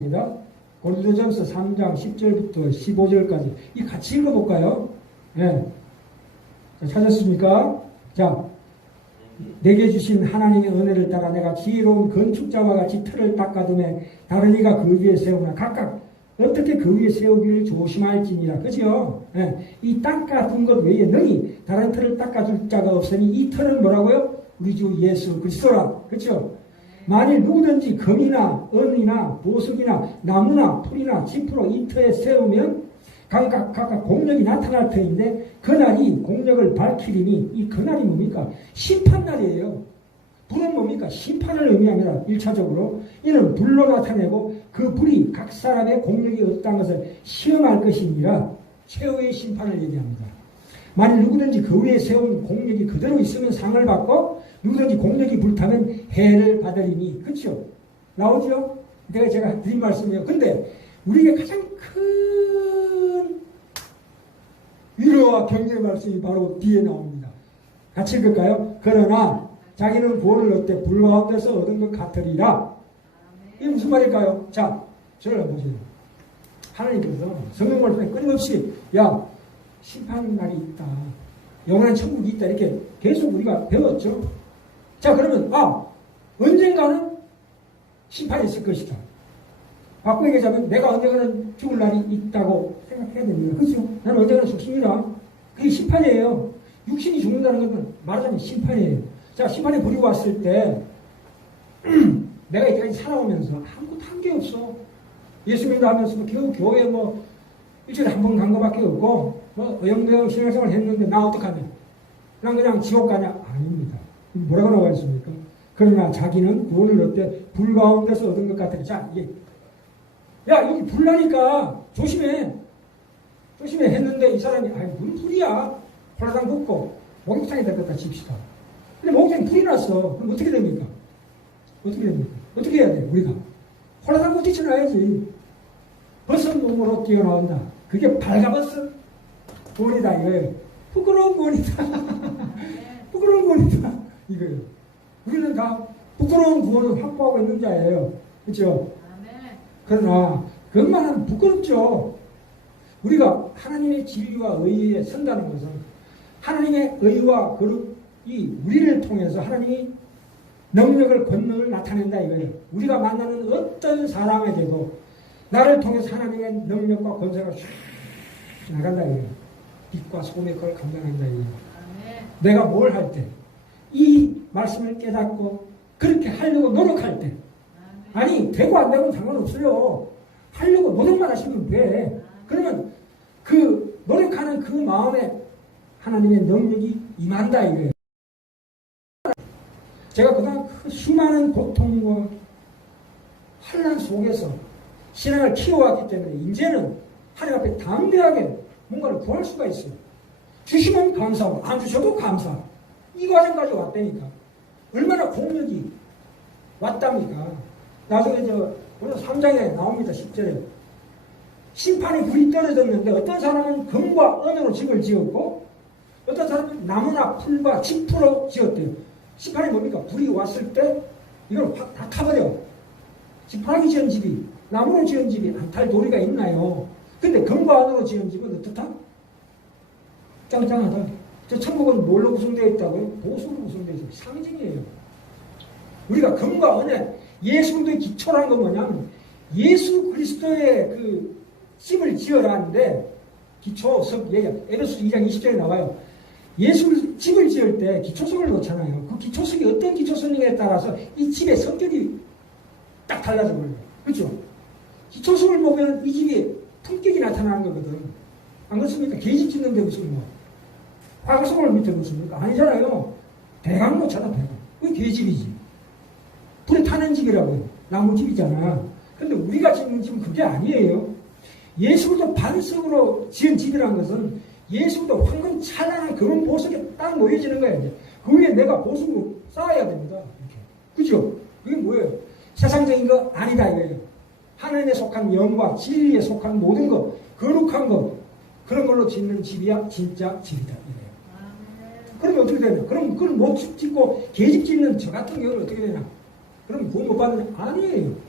입니다. 고린도전서 3장 10절부터 15절까지 이 같이 읽어볼까요? 예. 자, 찾았습니까? 자, 내게 주신 하나님의 은혜를 따라 내가 지혜로운 건축자와 같이 틀을 닦아둠에 다른 이가 그 위에 세우나 각각 어떻게 그 위에 세우기를 조심할지니라. 그죠? 예. 이 닦아둔 것 외에 너희 다른 틀을 닦아줄 자가 없으니 이 틀은 뭐라고요? 우리 주 예수 그리스도라. 그렇죠? 만일 누구든지 금이나 은이나 보석이나 나무나 풀이나 지프로 이 터에 세우면 각각 각각 공력이 나타날 터인데 그날이 공력을 밝히리니 이 그날이 뭡니까? 심판날이에요. 불은 뭡니까? 심판을 의미합니다. 1차적으로. 이는 불로 나타내고 그 불이 각 사람의 공력이 어떤 것을 시험할 것이니라 최후의 심판을 얘기합니다. 만일 누구든지 그 위에 세운 공력이 그대로 있으면 상을 받고 누구든지 공력이 불타면 해를 받으리니 그렇죠? 나오죠? 내가 제가 드린 말씀이에요. 근데 우리에게 가장 큰 위로와 격려의 말씀이 바로 뒤에 나옵니다. 같이 읽을까요? 그러나 자기는 구원을 얻되 불 가운데서 얻은 것 같으리라. 이게 무슨 말일까요? 자, 저를 보세요. 하나님께서 성경 말씀에 끊임없이 야 심판 날이 있다. 영원한 천국이 있다. 이렇게 계속 우리가 배웠죠. 자, 그러면, 아, 언젠가는 심판이 있을 것이다. 바꾸게 얘기하자면 내가 언젠가는 죽을 날이 있다고 생각해야 됩니다. 그렇죠? 나는 언젠가는 죽습니다. 그게 심판이에요. 육신이 죽는다는 것은 말하자면 심판이에요. 자, 심판이 버리고 왔을 때, 내가 이때까지 살아오면서 아무것도 한 게 없어. 예수 믿다 하면서 뭐 겨우 교회 뭐 일주일에 한 번 간 거밖에 없고 뭐 어영부영 신앙생활 했는데 나 어떡하냐? 난 그냥 지옥 가냐? 아닙니다. 뭐라고 나와 있습니까? 그러나 자기는 구원을 얻되 불 가운데서 얻은 것 같아. 자, 이게 야 여기 불 나니까 조심해. 조심해 했는데 이 사람이 아니 무슨 불이야? 홀라당 붓고 목욕탕에 됐다 칩시다. 근데 목욕탕에 불이 났어. 그럼 어떻게 됩니까? 어떻게 됩니까? 어떻게 해야 돼 우리가? 홀라당 붓 뛰쳐놔야지. 벗은 몸으로 뛰어나온다. 그게 발가벗은 구원이다 이거예요. 부끄러운 구원이다. 부끄러운 구원이다. 이거예요. 우리는 다 부끄러운 구원을 확보하고 있는 자예요. 그렇죠? 그러나 그것만은 부끄럽죠. 우리가 하나님의 진리와 의에 선다는 것은 하나님의 의와 거룩이 우리를 통해서 하나님이 능력을 권능을 나타낸다 이거예요. 우리가 만나는 어떤 사람에게도 나를 통해서 하나님의 능력과 권세가 쫙 나간다 이거예요. 빛과 소금의 걸 감당한다 이거예요. 내가 뭘 할 때, 이 말씀을 깨닫고 그렇게 하려고 노력할 때, 아니 되고 안 되고 상관없어요. 하려고 노력만 하시면 돼. 그러면 그 노력하는 그 마음에 하나님의 능력이 임한다 이거예요. 제가 그동안 그 수많은 고통과 환란 속에서 신앙을 키워왔기 때문에 이제는 하나님 앞에 담대하게 뭔가를 구할 수가 있어요. 주시면 감사하고 안 주셔도 감사. 이 과정까지 왔다니까. 얼마나 공력이 왔답니까? 나중에 저 오늘 3장에 나옵니다. 10절에. 심판이 불이 떨어졌는데 어떤 사람은 금과 은으로 집을 지었고 어떤 사람은 나무나 풀과 짚으로 지었대요. 심판이 뭡니까? 불이 왔을 때 이걸 확 다 타버려. 지푸라기 지은 집이 나무로 지은 집이 안탈 도리가 있나요? 근데 금과 은으로 지은 집은 어떻다? 짱짱하다. 저 천국은 뭘로 구성되어 있다고요? 보석으로 구성되어 있어요. 상징이에요. 우리가 금과 은에 예수의 기초라는 건 뭐냐면 예수 그리스도의 그 집을 지어라는데 기초석 얘기 에베소 2장 20절에 나와요. 예수 집을 지을 때 기초석을 놓잖아요. 그 기초석이 어떤 기초석에 따라서 이 집의 성격이 딱 달라져 버려요. 그렇죠? 기초석을 보면 이 집이 품격이 나타나는 거거든. 안 그렇습니까? 계집 짓는데 무슨 뭐 화가석을 밑에 놓습니까? 아니잖아요. 대강 놓잖아, 대강. 그게 계집이지. 불에 타는 집이라고요. 나무집이잖아. 근데 우리가 짓는 집은 그게 아니에요. 예수도 반석으로 지은 집이라는 것은 예수도 황금 찬란한 그런 보석에 딱 모여지는 거야, 이제. 그 위에 내가 보석으로 쌓아야 됩니다. 이렇게. 그죠? 그게 뭐예요? 세상적인 거 아니다, 이거예요. 하나님에 속한 영과 진리에 속한 모든 것, 거룩한 것, 그런 걸로 짓는 집이야, 진짜 집이다. 이거예요. 그러면 어떻게 되냐? 그럼 그걸 못 짓고 계집 짓는 저 같은 경우는 어떻게 되냐? 그럼 구원 못 받느냐? 아니에요.